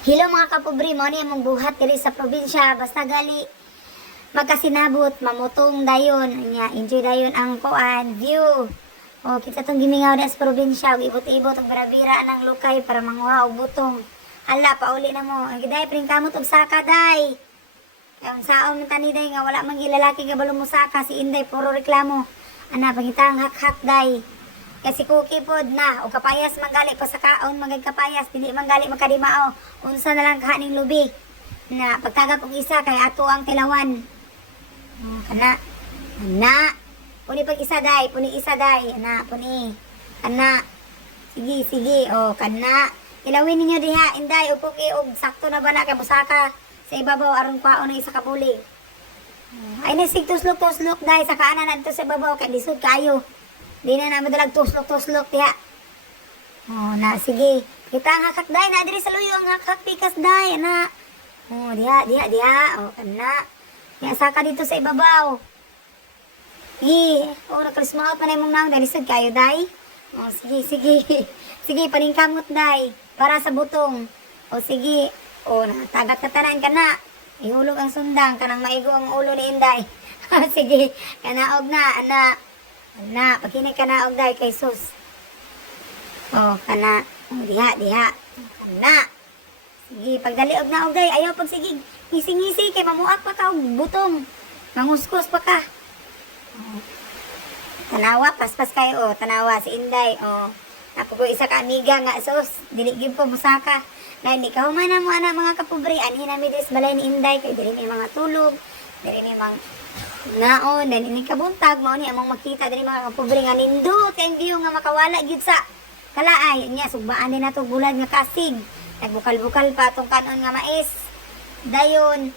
Hello mga kapobre, mo ni among buhat diri sa probinsya, basta gali magkasinabot, mamutong dayon, nya enjoy dayon ang kuan view. O kita tong gimingaw sa probinsya, ug ibot-ibot og barabira ng lukay para manguha og butong. Hala, pauli na mo. Ang giday pring kamot og saka day. Kaya saon man tani day nga wala man gilalaki nga balong musaka, si Inday puro reklamo. Ana pangitang hak-hak day. Kasi cookie pod na o kapayas manggali pa sa kaon magay kapayas dili manggali makadimao unsa na lang kaning lubi na pagtagak og isa kay ato ang tilawan kana puni pag isa day puni isa day kana sige o kana ilawin ninyo diha Inday o cookie og sakto na ba na kay busaka sa ibabaw aron kwaon ng isa ka bulig ay nasig tuslok day sa kaanan adto sa ibabaw kay lisod kayo. Di na naman dalag tuslok ya. Oh, na sige. Kita ang hakak day na diri sa luyo ang hakak pikas day na. Oh, diha. Oh, kana. Ya saka dito sa ibabaw. Oh, nakalismaot pa na imong naong dali sad kayo day. Oh, sige. Sige, paningkamot day para sa butong. Oh, sige. Oh, natagat katanan ka na. Ihulog ang sundang kanang maigo ang ulo ni Inday. Sige, kanaog na, ana, pakinig ka na og day kay sus. Oh, kana. Oh, diha. Kana. Sige, pagdali og na og day, ayaw pag sige. Ngisi-ngisi kay mamuak pa ka og butong. Manguskus pa ka. Oh. Tanawa, paspas kayo. Oh, tanawa si Inday. Oh. Napugo isa ka amiga nga sus. Dili gyud po musaka. Na hindi ka humana mo ana mga kapobre. Anhin nami dis balay ni Inday kay dili may mga tulog. Dili may mga naon dan ini kabuntag mao ni among makita diri mga kapobre nga nindot kay view nga makawala gyud sa kalaay nya sugbaan din nato bulad nga kasig nagbukal-bukal pa atong kanon nga mais dayon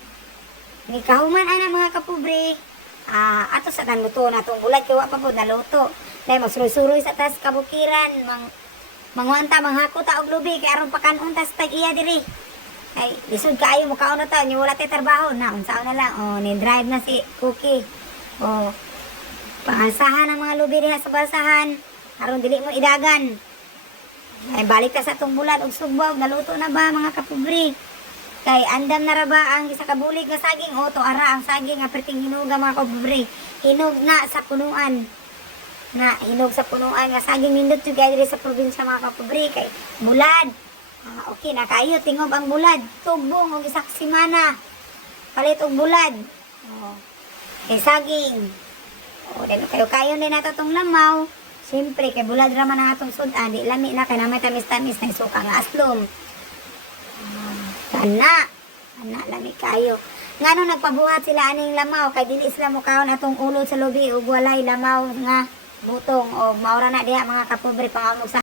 ni kahuman ana mga kapobre ato sa tanluto natong bulad kay wa pa pud naluto dai magsuroy-suroy sa tas kabukiran mangwanta manghakot ta og lubi kay aron pakanon tas tag iya diri. Ay, lisod kaayo mo kaon na ta, niyo wala tay trabaho na, unsaon na lang. Oh, ni drive na si Cookie. Oh. Pangasahan ang mga lubi diha sa basahan. Aron dili mo idagan. Ay balik ka sa tong bulan og sugbaw, naluto na ba mga kapobre? Kay andam na ra ba ang isa ka bulig nga saging o to ara ang saging nga perting hinuga mga kapobre. Hinog na sa punuan. Hinog sa punuan nga saging nindot jud diri sa probinsya mga kapobre kay bulad. Okay na kayo tingob ang bulad tubong og isak semana palit og bulad kay saging dahil kayo din nato tong lamaw siyempre kay bulad raman ang atong sudan di lami na kay namay tamis-tamis na isuka nga aslom kana lami kayo ngano nagpabuhat sila aning lamaw kay dili sila mukaon atong ulo sa lubi ug walay lamaw nga butong o maura na diha mga kapobre pangaon sa